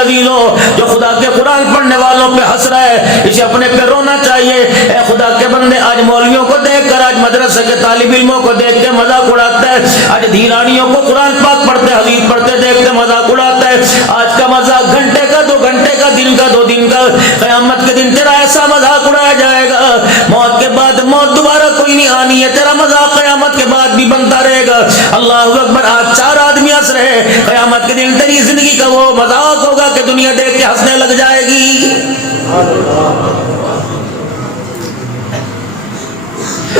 عزیزو جو خدا کے قرآن پڑھنے والوں پہ ہنس رہا ہے اسے اپنے پہ رونا چاہیے. اے خدا کے بندے آج مولویوں کو دیکھ کر, آج مدرسے کے طالب علموں کو دیکھ کے مذاق اڑاتا ہے, آج دھیرانیوں کو قرآن پاک پڑھتے حدیث پڑھتے دیکھ کے مذاق اڑاتا ہے. آج کا مذاق گھنٹے کا, 2 گھنٹے کا, دن کا, 2 دن کا, قیامت کے دن تیرا ایسا مذاق اڑایا جائے گا. موت کے بعد موت دوبارہ کوئی نہیں آنی ہے, تیرا مذاق قیامت کے بعد بھی بنتا رہے گا. اللہ اکبر. آج 4 آدمی ہنس رہے, قیامت کے دن تیری زندگی کا وہ مذاق ہوگا کہ دنیا دیکھ کے ہنسنے لگ جائے گی.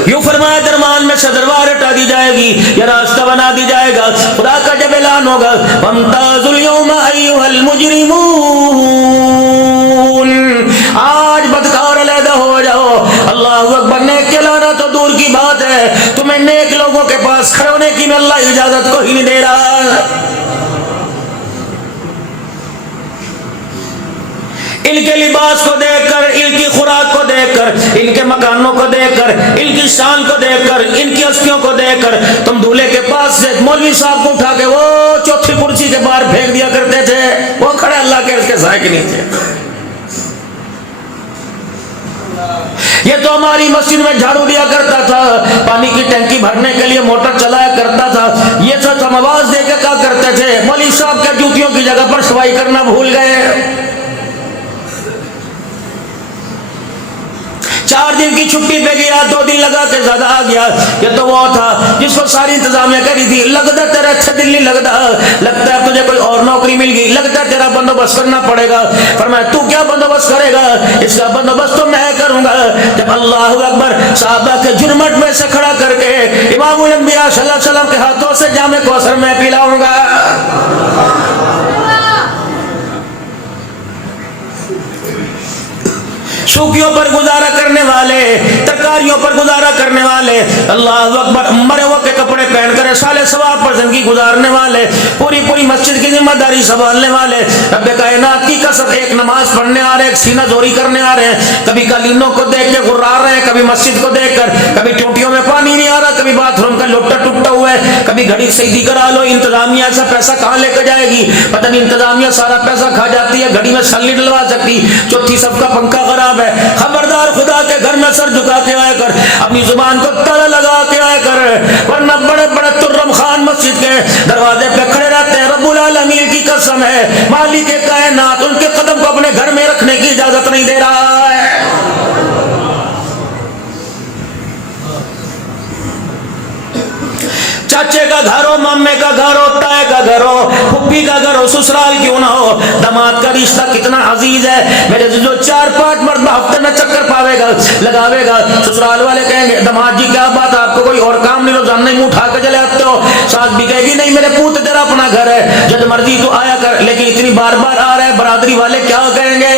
یوں فرمایا درمیان میں سے دربار ہٹا دی جائے گی, یہ راستہ بنا دی جائے گا. خدا کا جب اعلان ہوگا وامتازوا اليوم ایھا المجرمون, آج بدکار علیحدہ ہو جاؤ. اللہ اکبر. نیک کہلانا تو دور کی بات ہے, تمہیں نیک لوگوں کے پاس کھڑے ہونے کی میں اللہ اجازت کو ہی نہیں دے رہا. ان کے لباس کو دیکھ کر, ان کی خوراک کو دیکھ کر, ان کے مکانوں کو دیکھ کر, ان کی شان کو دیکھ کر, ان کی ہستیوں کو دیکھ کر تم دولہے کے پاس سے مولوی صاحب کو اٹھا کے وہ چوتھی کرسی کے باہر پھینک دیا کرتے تھے, وہ کھڑے اللہ کے اس کے سائے کے نیچے. یہ تو ہماری مسجد میں جھاڑو دیا کرتا تھا, پانی کی ٹینکی بھرنے کے لیے موٹر چلایا کرتا تھا, یہ سب ہم آواز دے کے کہا کرتے تھے. مولوی صاحب کے جوتیوں کی جگہ پر صفائی کرنا بھول گئے. 4 دن کی چھٹی پہ گیا, 2 دن لگا کے زیادہ آ گیا. یہ تو وہ تھا جس کو ساری انتظامیہ کری تھی. لگتا تیرا اچھا دل نہیں لگتا, لگتا ہے تجھے کوئی اور نوکری مل گئی, لگتا ہے تیرا بندوبست کرنا پڑے گا. فرمایا تو کیا بندوبست کرے گا, اس کا بندوبست تو میں کروں گا. جب اللہ اکبر صحابہ کے جرمٹ میں سے کھڑا کر کے امام الانبیاء صلی اللہ علیہ وسلم کے ہاتھوں سے جام کوثر میں پلاؤں گا. سوکھیوں پر گزارا کرنے والے, ترکاریوں پر گزارا کرنے والے, اللہ اکبر, مرے ہوا کے کپڑے پہن کر سال ثواب پر زندگی گزارنے والے, پوری پوری مسجد کی ذمہ داری سنبھالنے والے, رب کائنات کی قسم ایک نماز پڑھنے آ رہے, ایک سینہ زوری کرنے آ رہے ہیں, کبھی قالینوں کو دیکھ کے غرا رہے ہیں, کبھی مسجد کو دیکھ کر, کبھی ٹوٹیوں میں پانی نہیں آ رہا, کبھی باتھ روم کا لوٹا ٹوٹا ہوا ہے, کبھی گھڑی سیدھی کرا لو, انتظامیہ ایسا پیسہ کہاں لے کے جائے گی, پتہ نہیں انتظامیہ سارا پیسہ کھا جاتی ہے, گھڑی میں سل نہیں ڈلوا سکتی, چوتھی سب کا پنکھا خراب ہے. خبردار, خدا کے گھر میں سر جھکا کے آیا کر, اپنی زبان کو تالا لگا کے آیا کر, ورنہ بڑے بڑے ترم خان مسجد کے دروازے پہ کھڑے رہتے ہیں. رب العالمین کی قسم ہے, مالک کائنات ان کے قدم کو اپنے گھر میں رکھنے کی اجازت نہیں دے رہا ہے. چاچے کا گھر ہو, مامے کا گھر ہو, تائے کا گھر ہو, پھپھی کا گھر ہو, سسرال کیوں نہ ہو, داماد کا رشتہ کتنا عزیز ہے. میرے جو 4-5 مرتبہ ہفتے میں چکر پاوے گا, لگاوے گا, سسرال والے کہیں گے داماد جی کیا بات, آپ کو کوئی اور کام نہیں, روزانہ نہیں منہ اٹھا کے چلے آتے ہو. ساس بھی کہے گی نہیں میرے پوت تیرا اپنا گھر ہے, جب مرضی تو آیا کر, لیکن اتنی بار بار آ رہا ہے, برادری والے کیا کہیں گے.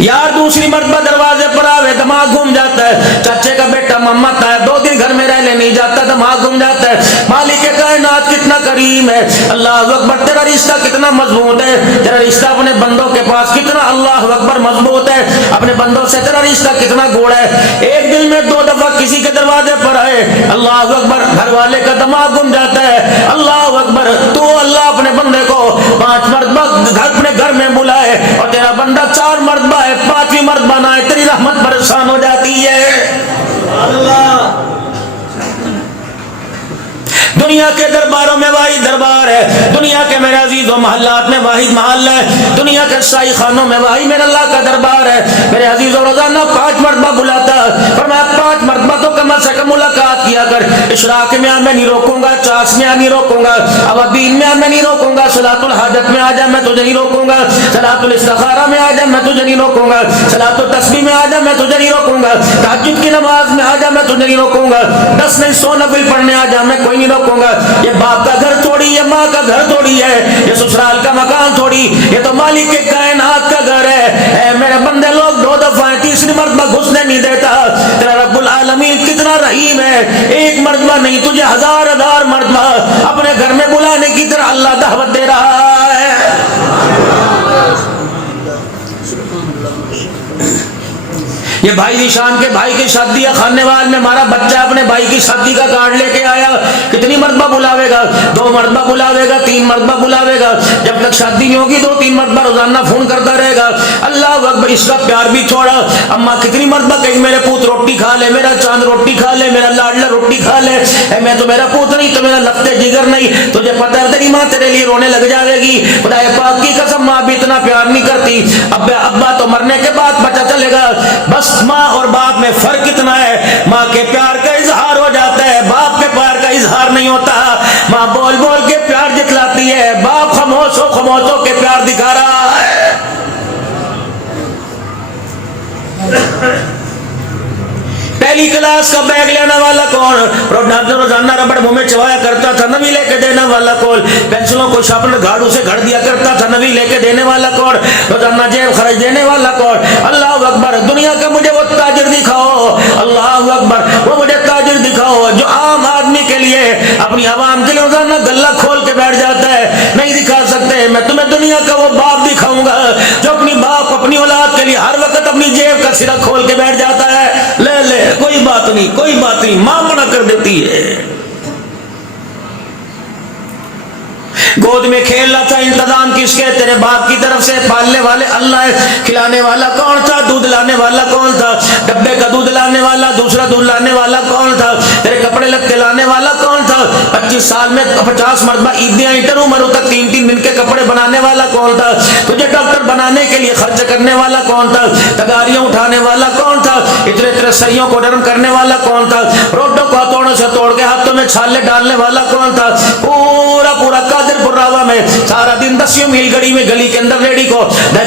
یار دوسری مرتبہ دروازے پر آوے, دماغ گھوم جاتا ہے. چاچے کا بیٹا ماما تا ہے, 2 دن گھر میں رہنے نہیں جاتا, دماغ گھوم جاتا ہے. مالک کائنات کتنا کریم ہے, اللہ اکبر, تیرا رشتہ کتنا مضبوط ہے, تیرا رشتہ اپنے بندوں کے پاس کتنا اللہ اکبر مضبوط ہے, اپنے بندوں سے تیرا رشتہ کتنا گوڑا ہے. ایک دن میں 2 دفعہ کسی کے دروازے پر آئے, اللہ اکبر, گھر والے کا دماغ گھوم جاتا ہے. اللہ اکبر, تو اللہ اپنے بندے کو 5 مرتبہ اپنے گھر میں بلائے, اور تیرا بندہ 4 مرتبہ 5ویں مرتبہ نہ آئے, تیری رحمت پریشان ہو جاتی ہے. اللہ دنیا کے درباروں میں واحد دربار ہے, دنیا کے میرے عزیزوں محلات میں واحد محل ہے, دنیا کے شاہی خانوں میں واحد میرے اللہ کا دربار ہے. میرے عزیزوں روزانہ 5 مرتبہ بلاتا, فرمایا 5 مرتبہ تو کم سے کم ملاقات کیا کر. اشراق میں میں نہیں روکوں گا, چاس میں نہیں روکوں گا, اوابین میں نہیں روکوں گا, صلاۃ الحاجت میں آ جا میں تجھے نہیں روکوں گا, صلاۃ الاستخارہ میں آ جا میں تجھے نہیں روکوں گا, صلاۃ التسبیح میں آ جا میں تجھے نہیں روکوں گا, تہجد کی نماز میں آ جا میں تجھے نہیں روکوں گا, 10 نہیں 100 نفل پڑھنے آ جا میں کوئی نہیں روکوں گا. یہ باپ کا گھر تھوڑی, یہ ماں کا گھر تھوڑی ہے, یہ سسرال کا مکان تھوڑی, یہ تو مالک کے کائنات کا گھر ہے. اے میرے بندے لوگ 2 دفعہ 3 مرتبہ گھسنے نہیں دیتا. تیرا رب العالمین کتنا رحیم ہے, 1 مرتبہ نہیں تجھے 1000 مرتبہ اپنے گھر میں بلانے کی طرح اللہ دعوت دے رہا ہے. یہ بھائی نشان کے بھائی کی شادی ہے، خانے وال میں ہمارا بچہ اپنے بھائی کی شادی کا کارڈ لے کے آیا، کتنی مرتبہ بلاوے گا؟ 2 مرتبہ بلاوے گا، 3 مرتبہ بلاوے گا، جب تک شادی نہیں ہوگی 2-3 مرتبہ روزانہ فون کرتا رہے گا۔ اللہ اکبر، اس کا پیار بھی چھوڑا۔ اماں کتنی مرتبہ کہیں میرے پوت روٹی کھا لے، میرا چاند روٹی کھا لے، میرا لاڈلا روٹی کھا لے، اے میں تو میرا پوت نہیں تو میرا لفتے جگر نہیں، تجھے پتہ ہے تیری ماں تیرے لیے رونے لگ جائے گی۔ خدا پاک کی قسم ماں بھی اتنا پیار نہیں کرتی۔ ابا تو مرنے کے بعد پتہ چلے گا، بس ماں اور باپ میں فرق اتنا ہے، ماں کے پیار کا اظہار ہو جاتا ہے، باپ کے پیار کا اظہار نہیں ہوتا۔ ماں بول بول کے پیار دکھلاتی ہے، باپ خاموش ہو کے پیار دکھا رہا ہے۔ پہلی کلاس کا بیگ لینے والا کون؟ روزانہ ربڑ منہ میں چبایا کرتا تھا، نبی لے کے دینے والا کون؟ پینسلوں کو شارپنر گھاڑوں سے گھڑ دیا کرتا تھا، نبی لے کے دینے والا کون؟ روزانہ جیب خرچ دینے والا کون؟ اللہ اکبر، دنیا کا مجھے وہ تاجر دکھاؤ، اللہ اکبر، وہ مجھے تاجر دکھاؤ جو عام آدمی کے لیے، اپنی عوام کے لیے روزانہ گلہ کھول کے بیٹھ جاتا ہے۔ نہیں دکھا سکتے، میں تمہیں دنیا کا وہ باپ دکھاؤں گا جو اپنی باپ اپنی اولاد کے لیے ہر وقت اپنی جیب کا سرا کھول کے بیٹھ جاتا ہے۔ لے لے، کوئی بات نہیں، کوئی بات نہیں، ماں منع کر دیتی ہے۔ گود میں کھیلنا تھا، انتظام کس کے؟ تیرے باپ کی طرف سے، پالنے والے اللہ ہے۔ کھلانے والا کون تھا؟ دودھ لانے والا کون تھا؟ ڈبے کا دودھ لانے والا، دوسرا دودھ لانے والا کون تھا؟ تیرے کپڑے لتے لانے والا کون تھا؟ 25 سال میں 50 مرتبہ عیدیاں انٹر عمروں تک 3-3 دن کے کپڑے بنانے والا کون تھا؟ تجھے ڈاکٹر بنانے کے لیے خرچ کرنے والا کون تھا؟ تگاریاں اٹھانے والا کون تھا؟ اتنے سریوں کو نرم کرنے والا کون تھا؟ روڈوں کو ہتھوڑوں سے توڑ کے ہاتھوں میں چھالے ڈالنے والا کون تھا؟ پورا قادر راوا میں سارا دن 10 میل گڑی میں گلی کے اندر ریڑی کو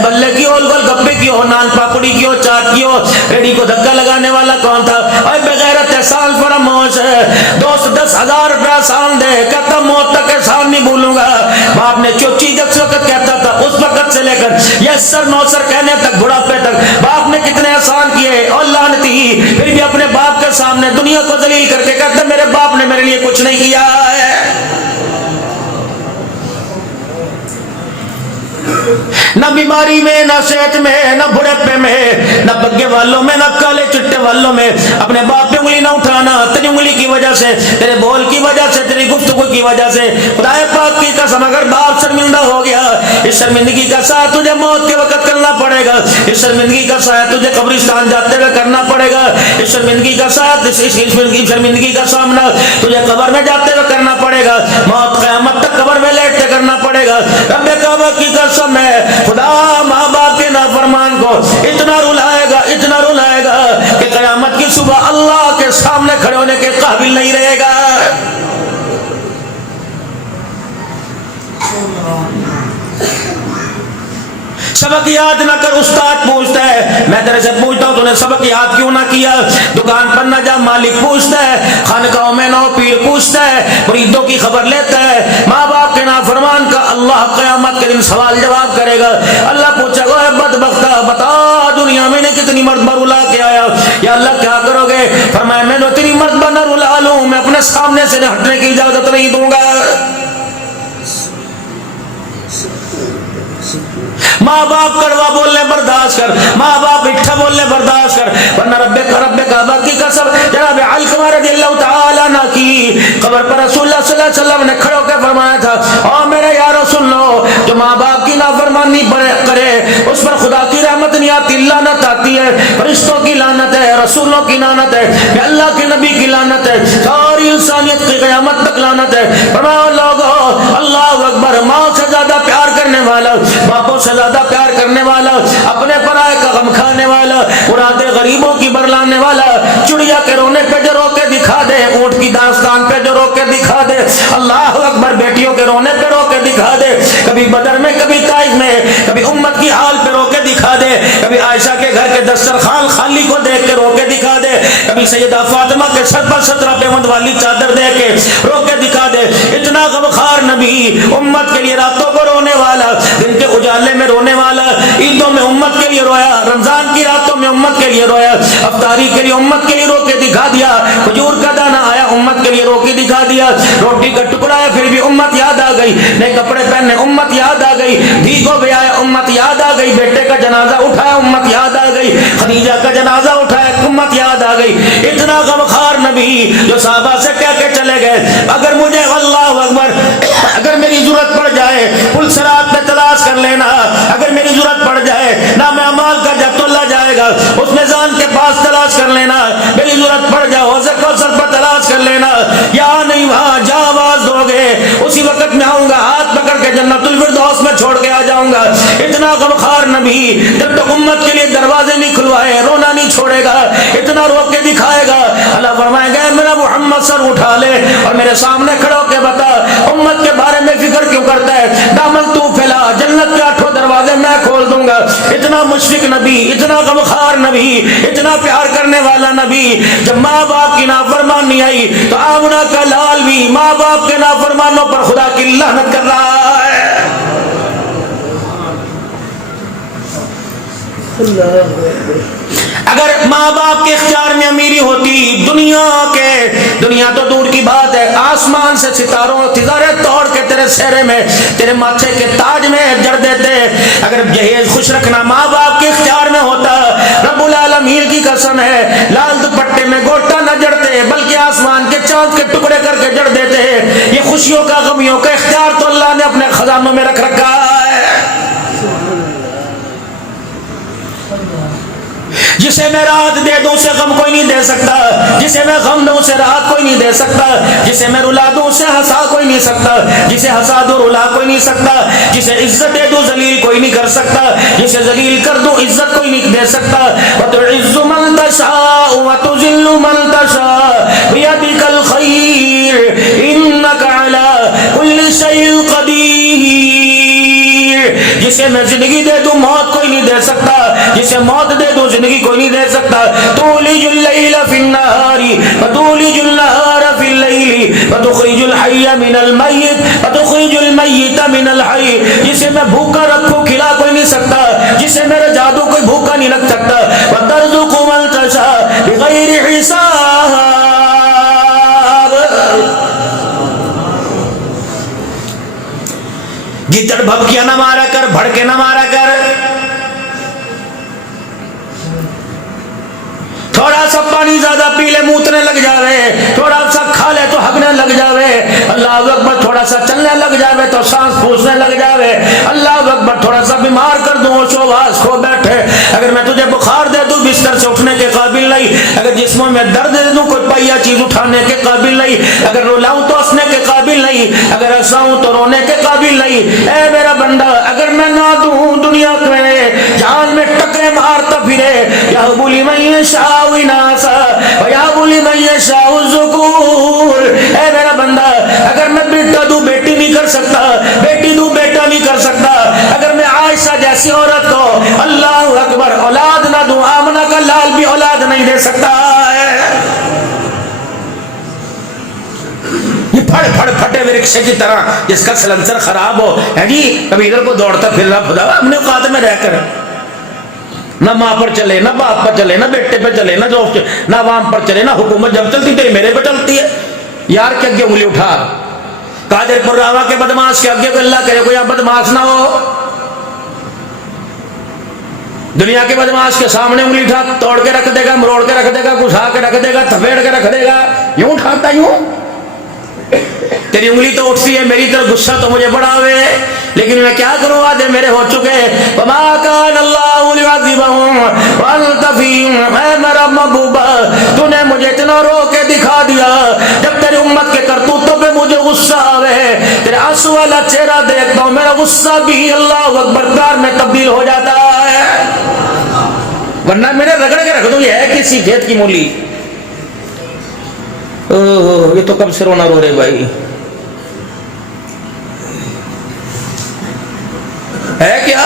بلے کی ہو، گول گپے کی ہو، نان پاپڑی کی ہو، چاٹ کی ہو، ریڑی کو دھکا لگانے والا کون تھا؟ اے بغیرت احسان فراموش ہے، دوست 10,000 روپیہ احسان دے، کہتا موت تک احسان نہیں بھولوں گا۔ باپ نے چوچی جس وقت کہتا تھا اس وقت سے لے کر یس سر نو سر کہنے تک، بڑھاپے تک باپ نے کتنے احسان کیے، اور لعنتی پھر بھی اپنے باپ کے سامنے دنیا کو ذلیل کر کے کہتا میرے باپ نے میرے لیے کچھ نہیں کیا ہے۔ نہ بیماری میں، نہ صحت میں، نہ بڑھاپے میں، نہ بگے والوں میں، نہ کالے چٹے والوں میں اپنے باپ پہ انگلی نہ اٹھانا۔ تیری انگلی کی وجہ سے، تیرے بول کی وجہ سے، تیری گفتگو کی وجہ سے خدا پاک کی قسم اگر باپ شرمندہ ہو گیا، اس شرمندگی کا ساتھ تجھے موت کے وقت کرنا پڑے گا، اس شرمندگی کا ساتھ تجھے قبرستان جاتے ہوئے کرنا پڑے گا، اس شرمندگی کا ساتھ، اس شرمندگی کا سامنا تجھے قبر میں جاتے ہوئے کرنا پڑے گا، موت قیامت تک قبر میں لیٹ کے کرنا پڑے گا۔ رب کعبہ کی قسم ہے، خدا ماں باپ کے نافرمان کو اتنا رلائے گا، اتنا رلائے گا کہ قیامت کی صبح اللہ کے سامنے کھڑے ہونے کے قابل نہیں رہے گا۔ سبق یاد نہ کر، استاد پوچھتا ہے، میں تیرے سے پوچھتا ہوں تو نے سبق یاد کیوں نہ کیا؟ دکان پر نہ جا، مالک پوچھتا ہے، خانقاہوں میں نہ ہو، پیر پوچھتا ہے، مریدوں کی خبر لیتا ہے۔ ماں باپ کے نافرمان کا اللہ قیامت کے دن سوال جواب کرے گا۔ اللہ پوچھے گا، بدبختہ بتا دنیا میں نے کتنی مرتبہ رلا کے آیا؟ یا اللہ کیا کرو گے؟ فرمایا میں نے اتنی مرتبہ نہ رلا لوں، میں اپنے سامنے سے ہٹنے کی اجازت نہیں دوں گا۔ ماں باپ کڑوا بولنے برداشت کر، ماں باپ اٹھا بولنے برداشت کر، ورنہ رب کعبہ کی قسم جناب علقمہ رضی اللہ تعالیٰ عنہ کی قبر پر رسول اللہ صلی اللہ علیہ وسلم نے کھڑے ہو کے فرمایا تھا، اور میرے یارو سن لو، جو ماں باپ کی نافرمانی کرے اس پر خدا کی رحمت نہیں آتی، لعنت آتی ہے، فرشتوں کی لعنت ہے، رسولوں کی لعنت ہے، اللہ کے نبی کی لعنت ہے، ساری انسانیت کی قیامت تک لعنت ہے۔ فرمایا لوگو اللہ اکبر، ماں سے زیادہ پیار کرنے والا، باپوں سے زیادہ پیار کرنے والا، اپنے پرائے کا غم کھانے والا، مرادے غریبوں کی برلانے والا، چڑیا کے رونے پہ جو رو کے دکھا دے، اونٹ کی داستان پہ جو رو کے دکھا دے، اللہ اکبر، بیٹیوں کے رونے پہ رو کے دکھا دے، کبھی بدر میں، کبھی طائف میں، کبھی امت کی حال پہ رو کے دکھا دے، کبھی عائشہ کے گھر کے دسترخوان خالی کو دیکھ کے رو کے دکھا دے، کبھی سیدہ فاطمہ کے سر پر 17 پیوند والی چادر دے کے رو کے دکھا دے۔ اتنا غمخوار نبی، امت کے لیے راتوں کو رونے والا، دن کے اجالے میں رونے والا، عیدوں میں امت کے لیے رویا، رمضان کی راتوں میں امت کے لیے رویا، افطاری کے لیے امت کے لیے رو کے دکھا دیا، کھجور کا دانہ آیا امت کے لیے رو کے دکھا دیا، روٹی کا ٹکڑا ہے پھر بھی امت یاد آ گئی، نئے کپڑے پہننے امت یاد آ گئی، دھی کو بیایا امت یاد آ گئی، بیٹے کا جنازہ اٹھایا امت یاد آ گئی۔ گئی، خدیجہ کا جنازہ اٹھایا، امت یاد آ گئی. اتنا غمخوار نبی جو صحابہ سے کہہ کے چلے گئے اگر مجھے اللہ اکبر اگر میری ضرورت پڑ جائے پل صراط پہ تلاش کر لینا، اگر میری ضرورت پڑ جائے نام اعمال کا جب تو اللہ جائے گا اس میزان کے پاس تلاش کر لینا، میری ضرورت پڑ جائے حوض کوثر پر تلاش کر لینا، یا نہیں وہاں جا آواز دو گے اسی وقت میں آؤں گا، ہاتھ پکڑ کے جنت الفردوس میں چھوڑ کے آ جاؤں گا. اتنا غمخوار نبی جب تک امت کے لیے دروازے نہیں کھلوائے رونا نہیں چھوڑے گا، اتنا رو کے دکھائے گا. اللہ فرمائے گا میرا محمد سر اٹھا لے اور میرے سامنے کھڑے ہو کے بتا امت کے بارے میں فکر کیوں کرتا ہے، دامن تو پھیلا جنت کے 8 دروازے میں کھول دوں گا. اتنا مشفق نبی، اتنا غمخوار نبی، اتنا پیار کرنے والا نبی. جب ماں باپ کی نافرمانی آئی تو آمنہ کا لال بھی ماں باپ کے نافرمانوں پر خدا کی لعنت کر رہا ہے. اگر ماں باپ کے اختیار میں امیری ہوتی دنیا تو دور کی بات ہے، آسمان سے ستاروں تجارے توڑ کے تیرے سہرے میں تیرے ماتھے کے تاج میں جڑ دیتے. اگر جہیز خوش رکھنا ماں باپ کے اختیار میں ہوتا رب العالمین کی قسم ہے لال دوپٹے میں گوٹا نہ جڑتے بلکہ آسمان کے چاند کے ٹکڑے کر کے جڑ دیتے. یہ خوشیوں کا غمیوں کا اختیار تو اللہ نے اپنے خزانوں میں رکھ رکھا ہے. جسے میں راحت دے دوں اسے غم کوئی نہیں دے سکتا، جسے میں غم دوں اسے راحت کوئی نہیں دے سکتا، جسے میں رلا دوں اسے ہنسا کوئی نہیں سکتا، جسے ہنسا دوں رلا کوئی نہیں سکتا، جسے عزت دے دوں ذلیل کوئی نہیں کر سکتا، جسے ذلیل کر دوں عزت کوئی نہیں دے سکتا. وَتُعِزُّ مَن تَشَاءُ وَتُذِلُّ مَن تَشَاءُ بِيَدِكَ الْخَيْرُ إِنَّكَ عَلَى كُلِّ شَيْءٍ قَدِيرٌ. جسے میں زندگی دے دوں موت کوئی نہیں دے سکتا، جسے موت دے دوں زندگی کوئی نہیں دے سکتا. تولج اللیل فی النہار وتولج النہار فی اللیل وتخرج الحی من المیت وتخرج المیت من الحی. جسے میں بھوکا رکھوں کھلا کوئی نہیں سکتا، جسے میرے جادو کوئی بھوکا نہیں رکھ سکتا. وترزق من تشاء بغیر حساب. گیدڑ بھبکیاں نہ مارا کر، بھڑکے نہ مارا کر. تھوڑا سا پانی زیادہ پی لے موتنے لگ جاوے، تھوڑا سا کھا لے تو ہگنے لگ جاوے، اللہ اکبر تھوڑا سا چلنے لگ جاوے تو سانس پھونسنے لگ جاوے، اللہ اکبر تھوڑا سا بیمار کر دوں ہوشو واس کھو بیٹھے. اگر میں تجھے بخار دے دوں بستر سے اٹھنے کے قابل نہیں، اگر جسموں میں درد دے دوں کوئی پہیا چیز اٹھانے کے قابل نہیں، اگر رلاؤں تو ہنسنے کے قابل نہیں، اگر ہنساؤں تو رونے کے قابل نہیں. اے میرا بندہ اگر میں نہ دوں دنیا میں جان میں ٹکرے مارتا پھرے. یا بولی میں یشاء اناسا ویہب لمن یشاء الذکور. اے میرا بندہ اگر میں بیٹا دوں بیٹی نہیں کر سکتا، بیٹی دوں بیٹا نہیں کر سکتا، اگر میں عائشہ جیسی عورت کو اللہ اکبر اولاد نہ دوں آمنہ کا لال بھی اولاد نہیں دے سکتا ہے. یہ پھڑ پھڑ پھٹے ہوئے رکشے کی طرح جس کا سلنسر خراب ہو ہے جی کبھی ادھر کو دوڑتا پھر رہا خدا اپنے اوقات میں رہ کر نہ ماں پر چلے نہ باپ پر چلے نہ بیٹے پہ چلے نہ دوست نہ عوام پر چلے نہ حکومت جب چلتی تیری میرے پہ چلتی ہے. یار کے اگے انگلی اٹھا قادر پر راوا کے بدماش کے اگے کوئی اللہ کرے کوئی بدماش نہ ہو. دنیا کے بدماش کے سامنے انگلی اٹھا توڑ کے رکھ دے گا، مروڑ کے رکھ دے گا، گھسا کے رکھ دے گا، تھپیڑ کے رکھ دے گا. یوں اٹھاتا یوں تیری انگلی تو اٹھتی ہے میری طرف غصہ تو مجھے بڑا ہوئے لیکن میں کیا کروں وعدے میرے ہو چکے. وما کان اللہ لیعذبہم وانت فیہم. اے میرا محبوبہ تو نے مجھے اتنا رو کے دکھا دیا جب تیری امت کے کرتوتوں پہ مجھے غصہ آوے تیرے آنسو والا چہرہ دیکھتا ہوں میرا غصہ بھی اللہ اکبر پیار میں تبدیل ہو جاتا ہے. ورنہ میرے رگڑ کے رکھ دوں یہ ہے کسی کھیت کی مولی. یہ تو کب سے رونا رو رہے بھائی ہے کیا.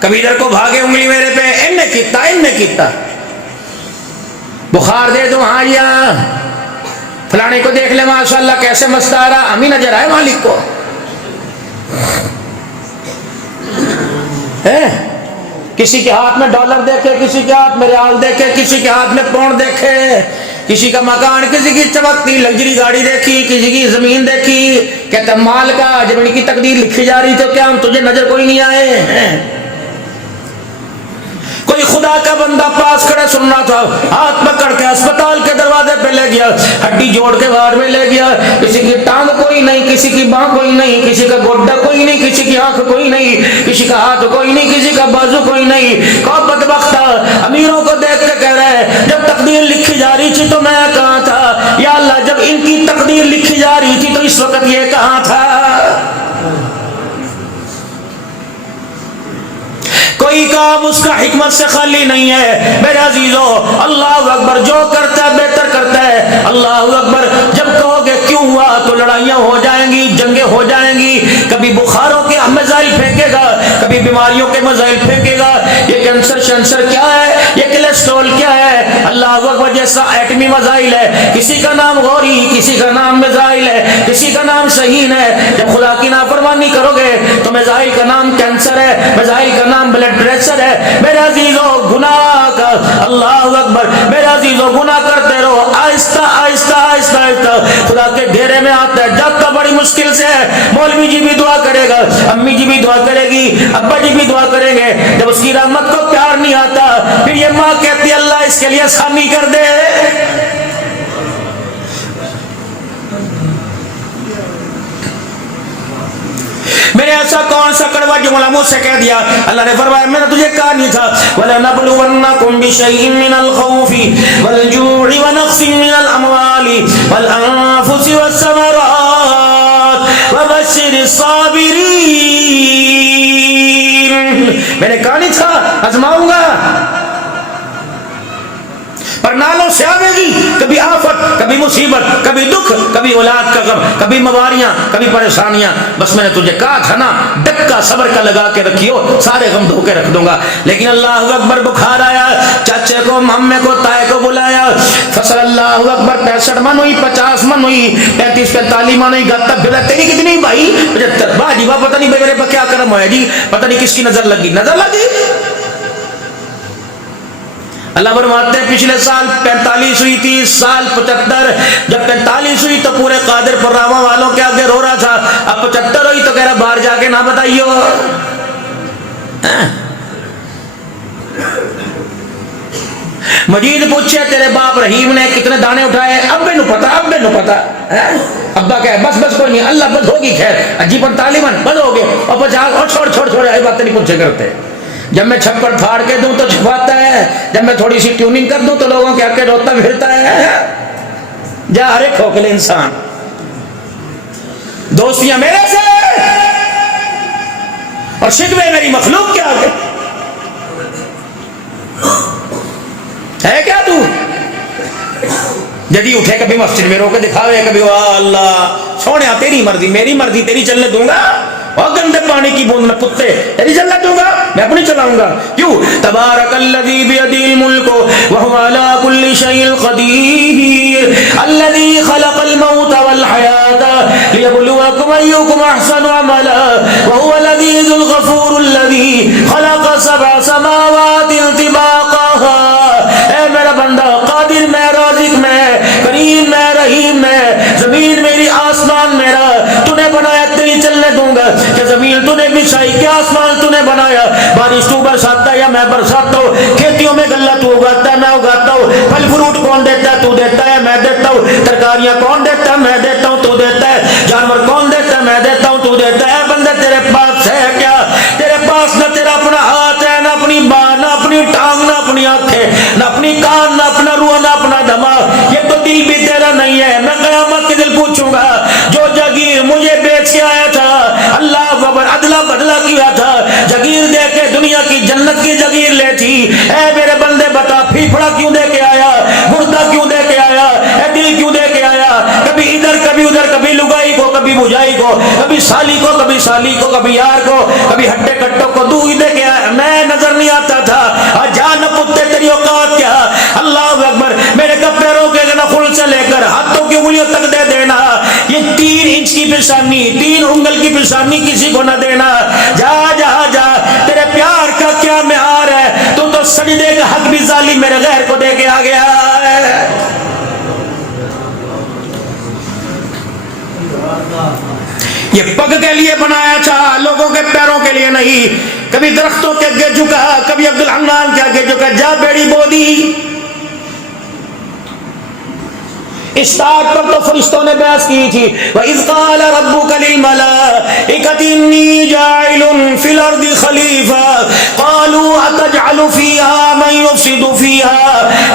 کبھی ادھر کو بھاگے انگلی میرے پہ ان نے کیتا بخار دے دو ہاں یا فلانے کو دیکھ لے ماشاءاللہ کیسے مست آ رہا ہم ہی نظر آئے مالک کو ہے. کسی کے ہاتھ میں ڈالر دیکھے، کسی کے ہاتھ میں ریال دیکھے، کسی کے ہاتھ میں پاؤنڈ دیکھے، کسی کا مکان، کسی کی چمکتی لگژری گاڑی دیکھی، کسی کی زمین دیکھی. کہتا مال کا جب ان کی تقدیر لکھی جا رہی تو کیا ہم تجھے نظر کوئی نہیں آئے؟ کوئی کوئی خدا کا بندہ پاس کھڑے سن رہا تھا، ہاتھ پکڑ کے اسپتال کے دروازے پہ لے گیا، ہڈی جوڑ کے وارڈ میں لے گیا، کسی کی ٹانگ کوئی نہیں، کسی کی باں کوئی نہیں، کسی کا گوڈا کوئی نہیں، کسی کی آنکھ کوئی نہیں، کسی کا ہاتھ کوئی نہیں، کسی کا بازو کوئی نہیں۔ کو بدبخت امیروں کو دیکھ کے کہہ رہا ہے جب تقدیر لکھی جا رہی تھی تو میں کہاں تھا؟ یا اللہ جب ان کی تقدیر لکھی جا رہی تھی تو اس وقت یہ کہاں تھا؟ کوئی کام اس کا حکمت سے خالی نہیں ہے میرے عزیزو۔ اللہ اکبر، جو کرتا ہے بہتر کرتا ہے۔ اللہ اکبر، جب کہو گے کیوں ہوا تو لڑائیاں ہو جائیں گی، جنگیں ہو جائیں گی، کبھی بخاروں کے میزائل پھینکے گا، کبھی بیماریوں کے میزائل پھینکے گا، یہ کینسر شینسر کیا ہے، یہ کولیسٹرول کیا ہے، اللہ اکبر جیسا ایٹمی میزائل ہے، کسی کا نام غوری، کسی کا نام میزائل ہے، کسی کا نام شہین ہے۔ جب خدا کی نافرمانی کرو گے تو میزائل کا نام کینسر ہے، میزائل کا نام بلڈ پریشر ہے۔ میرے عزیزو گناہ کا، اللہ اکبر، میرے عزیزو گناہ کرتے رہو، آہستہ آہستہ آہستہ آہستہ خدا کے گھیرے میں آتا ہے۔ جاتا بڑی مشکل سے ہے، مولوی جی بھی دعا کرے گا، امی جی بھی دعا کرے گی، ابا جی بھی دعا کریں گے، جب اس کی رحمت کو پیار نہیں آتا پھر یہ ماں کہتی ہے اللہ اس کے لیے آسانی کر دے۔ میرے ایسا کون سا کڑوا جو علماء سے کہہ دیا؟ اللہ نے فرمایا میں نے تجھے کہا نہیں تھا وَلَنَبْلُوَنَّكُمْ بِشَيْءٍ مِّنَ الْخَوْفِ وَالْجُوعِ وَنَقْصٍ مِّنَ الْأَمْوَالِ وَالْأَنفُسِ وَالثَّمَرَاتِ وَبَشِّرِ الصَّابِرِينَ۔ میں نے کہا نہیں تھا آزماؤں گا؟ پر نالوں سے آئے گی، کبھی آفت، کبھی مصیبت، کبھی دکھ، کبھی اولاد کا غم، کبھی مواریاں، کبھی پریشانیاں۔ بس میں نے تجھے کہا تھا نا ڈکا صبر کا لگا کے رکھیو، سارے غم دھو کے رکھ دوں گا۔ لیکن اللہ اکبر، بخار آیا، چاچے کو، مامے کو، تائے کو بلایا، فصل اللہ اکبر 65 من ہوئی، 50 من ہوئی، 35 45 من ہوئی، گھر تک پھر تیری کتنی بھائی 75 باجی واہ، پتہ نہیں میرے پر کیا کرم ہوا جی، پتہ نہیں کس کی نظر لگی، نظر لگی۔ اللہ فرماتے ہیں پچھلے سال 45 ہوئی تھی، سال 75، جب 45 ہوئی تو پورے قادر پر راما والوں کے آگے رو رہا تھا، اب 75 ہوئی تو کہہ رہا باہر جا کے نہ بتائیو۔ مجید پوچھے تیرے باپ رحیم نے کتنے دانے اٹھائے؟ ابے نو پتا، ابے نو پتا۔ ابا کہے بس بس کوئی نہیں، اللہ بس ہوگی خیر، اجی 45 من بس ہو گئے، اور 50 اور چھوڑ چھوڑ چھوڑ، یہ باتیں نہیں پوچھے کرتے۔ جب میں چھپڑ پھاڑ کے دوں تو چھپاتا ہے، جب میں تھوڑی سی ٹیوننگ کر دوں تو لوگوں کے آگے روتا پھرتا ہے۔ جا ہر ایک کھوکھلے انسان، دوستیاں میرے سے اور شکوے میری مخلوق کے آگے ہے کیا؟ تو جدی اٹھے کبھی مسجد میں رو کے دکھاوے، کبھی واہ اللہ سونے تیری مرضی، میری مرضی تیری چلنے دوں گا، اور گندے پانی کی بوند میں کتے تیری چلنے دوں گا، میں اپنی چلاؤں گا۔ کیوں؟ تبارک الذی بیدہ الملک وہو علی کل شیء قدیر الذی خلق الموت والحیاۃ لیبلوکم ایکم احسن عملا وہو العزیز الغفور الذی خلق 7 سماوات طباقا۔ اے میرا بندہ، قادر میں، رازق میں، کریم میں، رحیم میں، زمین میری، آسمان میرا، تو نے بنایا تیری چلنے دوں گا کہ زمین تو نے بچھائی، کیا آسمان تو نے بنایا، بارش تو برساتا ہے یا میں برساتا ہوں، کھیتیوں میں غلہ تو اگاتا ہے میں اگاتا ہوں، پھل فروٹ کون دیتا ہے؟ تو دیتا ہے میں دیتا ہوں، ترکاریاں کون دیتا ہے؟ میں دیتا ہوں تو دیتا ہے، جانور کون دیتا ہے؟ میں دیتا ہوں تو دیتا ہے۔ بندے تیرے پاس ہے کیا؟ تیرے پاس نہ تیرا اپنا ہاتھ ہے، نہ اپنی باں، نہ اپنی ٹانگ، نہ اپنی آنکھیں، نہ اپنی کان، نہ اپنا روح، نہ اپنا دماغ، یہ تو دل بھی تیرا نہیں ہے۔ میں قیامت کے دل پوچھوں گا جو جگیر مجھے بیچ کے آیا تھا، اللہ اکبر، ادلا بدلا کیا تھا، جگیر دے کے دنیا کی جنت کی جگیر لے تھی، اے میرے بندے بتا پھیپھڑا کیوں دے کے آیا، مردہ کیوں دے کے آیا، اے دل کیوں دے کے آیا؟ کبھی ادھر کبھی ادھر، کبھی لگائی کو، کبھی بجائی کو، کبھی سالی کو، کبھی سالی کو، کبھی یار کو، کبھی ہٹے کٹوں کو، تو دے کے آیا، میں نظر نہیں آتا تھا، جان پتے تیری اوقات کیا؟ اللہ اکبر، میرے کپڑے روکے گا خل سے لے کر ہاتھوں کی انگلیوں تک دے دینا، یہ 3 انچ کی پیشانی، 3 انگل کی پیشانی کسی کو نہ دینا۔ جا جا جا، تیرے پیار کا کیا معیار ہے؟ تو سجدے کا حق بھی ظالم میرے غیر کو دے کے آ گیا ہے۔ یہ پگ کے لیے بنایا تھا، لوگوں کے پیروں کے لیے نہیں. کبھی درختوں کے آگے جھکا، کبھی عبد الحنان کے آگے جھکا، جا بیڑی بو دی. اس بات پر تو فرشتوں نے بحث کی تھی. وَإِذْ قَالَ رَبُّكَ لِلْمَلَائِكَةِ إِنِّي جَاعِلٌ فِي الْأَرْضِ خَلِيفَةً قَالُوا أَتَجْعَلُ فِيهَا مَن يُفْسِدُ فِيهَا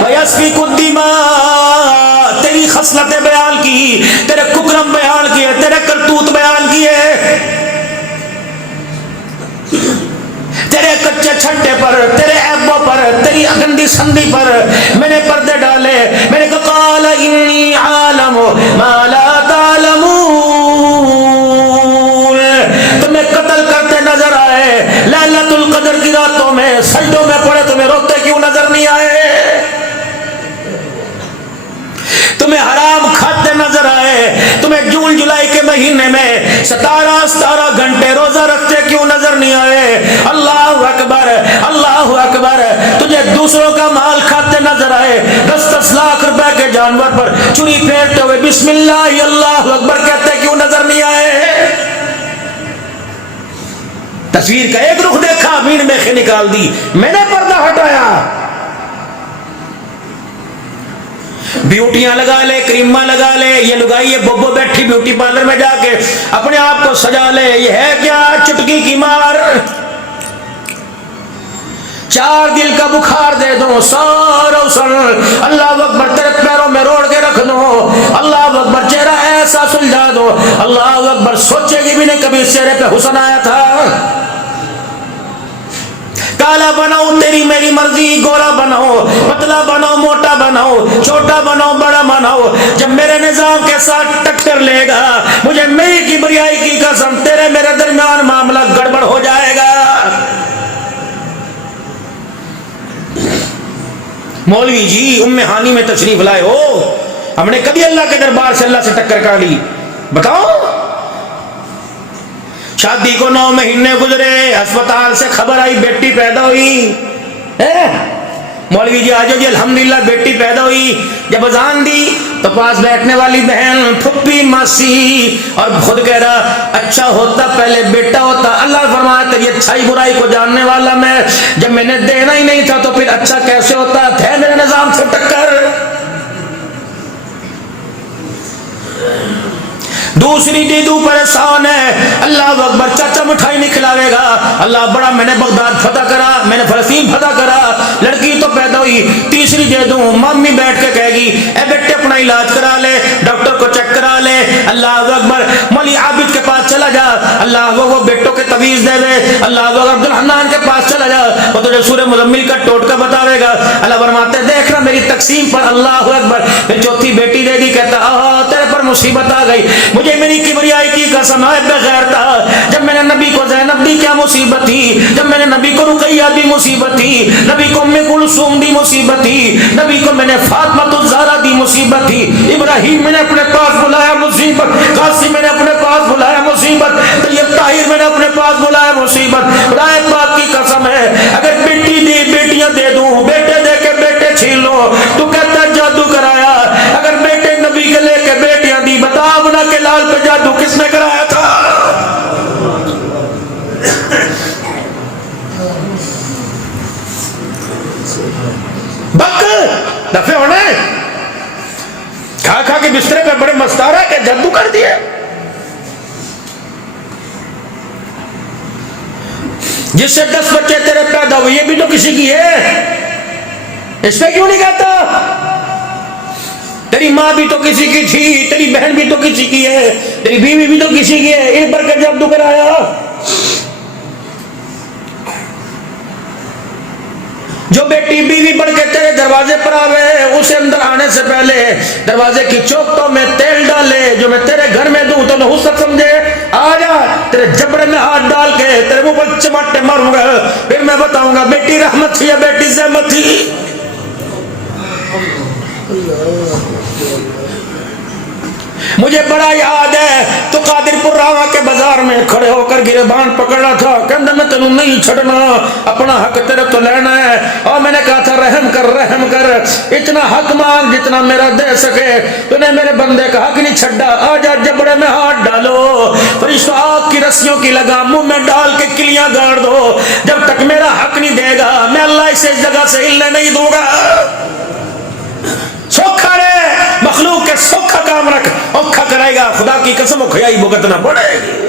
وَيَسْفِكُ الدِّمَاءَ. تیری خصلتیں بیان کی، تیرے ککرم بیان کیے، تیرے کرتوت بیان کیے، تیرے کچے چھٹے پر، تیرے عیبوں پر، تیری گندی سندی پر میں نے پردے ڈالے. میں نے کہا قال انی عالم ما لا تعلمون. تمہیں قتل کرتے نظر آئے لیلۃ القدر کی راتوں میں، سجدوں میں پڑے، تمہیں روتے کیوں نظر نہیں آئے؟ تمہیں حرام کھاتے نظر آئے، تمہیں جون جولائی کے مہینے میں 17 گھنٹے روزہ رکھتے کیوں نظر نہیں آئے؟ اللہ اکبر، اللہ اکبر. تجھے دوسروں کا مال کھاتے نظر آئے، 10 لاکھ روپے کے جانور پر چری پھیرتے ہوئے بسم اللہ اللہ اکبر کہتے کیوں نظر نہیں آئے؟ تصویر کا ایک رخ دیکھا، مین میں سے نکال دی، میں نے پردہ ہٹایا. بیوٹیاں لگا لے، کریماں لگا لے، یہ لگائیے بوبو بیٹھی بیوٹی پارلر میں جا کے اپنے آپ کو سجا لے. یہ ہے کیا؟ چٹکی کی مار. 4 دل کا بخار دے دو، سارا سن اللہ اکبر تیرے پیروں میں روڑ کے رکھ دو، اللہ اکبر چہرہ ایسا سلجھا دو، اللہ اکبر سوچے گی بھی نہیں کبھی اس چہرے پہ حسن آیا تھا. کالا بناؤ تیری میری مرضی، گورا بناؤ، پتلا بناؤ، موٹا بناؤ، چھوٹا بناؤ، بڑا بناؤ، جب میرے نظام کے ساتھ ٹکر لے گا مجھے میری کبریائی کی قسم تیرے میرے درمیان معاملہ گڑبڑ ہو جائے گا. مولوی جی ام ہانی میں تشریف لائے ہو، ہم نے کبھی اللہ کے دربار سے اللہ سے ٹکر کر لی؟ بتاؤ. شادی کو 9 مہینے گزرے، ہسپتال سے خبر آئی بیٹی پیدا ہوئی. مولوی جی آجو جی الحمدللہ بیٹی پیدا ہوئی. جب اذان دی تو پاس بیٹھنے والی بہن پھپھی ماسی اور خود کہہ رہا اچھا ہوتا پہلے بیٹا ہوتا. اللہ فرمایا تیری اچھائی برائی کو جاننے والا میں، جب میں نے دینا ہی نہیں تھا تو پھر اچھا کیسے ہوتا؟ تھے میرے نظام سے ٹکر. دوسری دیدو پریشان ہے، اللہ اکبر چاچا مٹھائی نہیں کھلاوے گا. اللہ بڑا میں نے بغداد فتح کرا، میں نے فلسطین فتح کرا، لڑکی تو پیدا ہوئی. تیسری دے دوں، مامی بیٹھ کے کہے گی اے بیٹے اپنا علاج کرا لے، ڈاکٹر کو چیک کرا لے. اللہ اکبر مولی عابد کے پاس چلا جا، اللہ وہ بیٹوں کے تویز دے دے. اللہ اکبر عبد الحنان کے پاس چلا جا، وہ تجھے سورہ مزمل کا ٹوٹکا بتاوے گا. اللہ فرماتے دیکھنا میری تقسیم پر. اللہ اکبر. پھر چوتھی بیٹی دے دی، کہتا آہا تیرے پر مصیبت آ گئی. مجھے میری کبریائی کی قسم ہے بغیر تھا، جب میں نے نبی کو زینب دی کیا مصیبت تھی، جب میں نے نبی کو رقیہ دی مصیبت تھی، نبی کو ام کلثوم دی مصیبت تھی، نبی کو میں نے فاطمہ الزہرا دی مصیبت تھی، ابراہیم میں نے اپنے پاس بلایا مصیبت، قاسم میں نے اپنے پاس بلایا مصیبت، طیب طاہر میں نے اپنے پاس بلایا مصیبت. خدائے پاک کی قسم ہے اگر بیٹی دی بیٹیاں دے دوں، بیٹے دے کے بیٹے چھین لو تو کہتا جادو کرایا. اگر بیٹے نبی کے لے کے بیٹیاں دی، بتا بنا کے لال پہ جادو کس نے کرایا تھا؟ بک دفعے ہونے کھا کھا کے بسترے پہ بڑے مستارا کہ جادو کر دیے. جس سے 10 بچے تیرے پیدا ہوئے یہ بھی تو کسی کی ہے، اس پہ کیوں نہیں کہتا؟ تیری ماں بھی تو کسی کی تھی، تیری بہن بھی تو کسی کی ہے، تیری بیوی بھی تو کسی کی ہے، ان پر کہ جادو کرایا. جو بیٹی بیوی بڑھ کے تیرے دروازے پر آوے، اسے اندر آنے سے پہلے دروازے کی چوکٹوں میں تیل ڈالے، جو میں تیرے گھر میں دوں تو نحوست سمجھے. آ جا تیرے جبڑے میں ہاتھ ڈال کے تیرے منہ پر چمٹے ماروں گا، پھر میں بتاؤں گا بیٹی رحمت تھی یا بیٹی زحمت تھی. مجھے بڑا یاد ہے تو قادر پور راواں کے بازار دربار میں کھڑے ہو کر گریبان پکڑا تھا، کہندہ میں تینوں نہیں چھڑنا، اپنا حق تیرے تو لینا ہے۔ اور میں نے کہا تھا رحم کر رحم کر، اتنا حق مانگ جتنا میرا دے سکے، تو نے میرے بندے کا حق نہیں چھڑا، آجا جبڑے میں ہاتھ ڈالو، فرشتہ آگ کی رسیوں کی لگام منہ میں ڈال کے کلیاں گاڑ دو، جب تک میرا حق نہیں دے گا میں اللہ اسے اس جگہ سے ہلنے نہیں دوں گا۔ سوکھا رہے، مخلوق کے سوکھا کام رکھ، اوکھا کرائے گا، خدا کی قسم کھیائی بھگتنا پڑے گی۔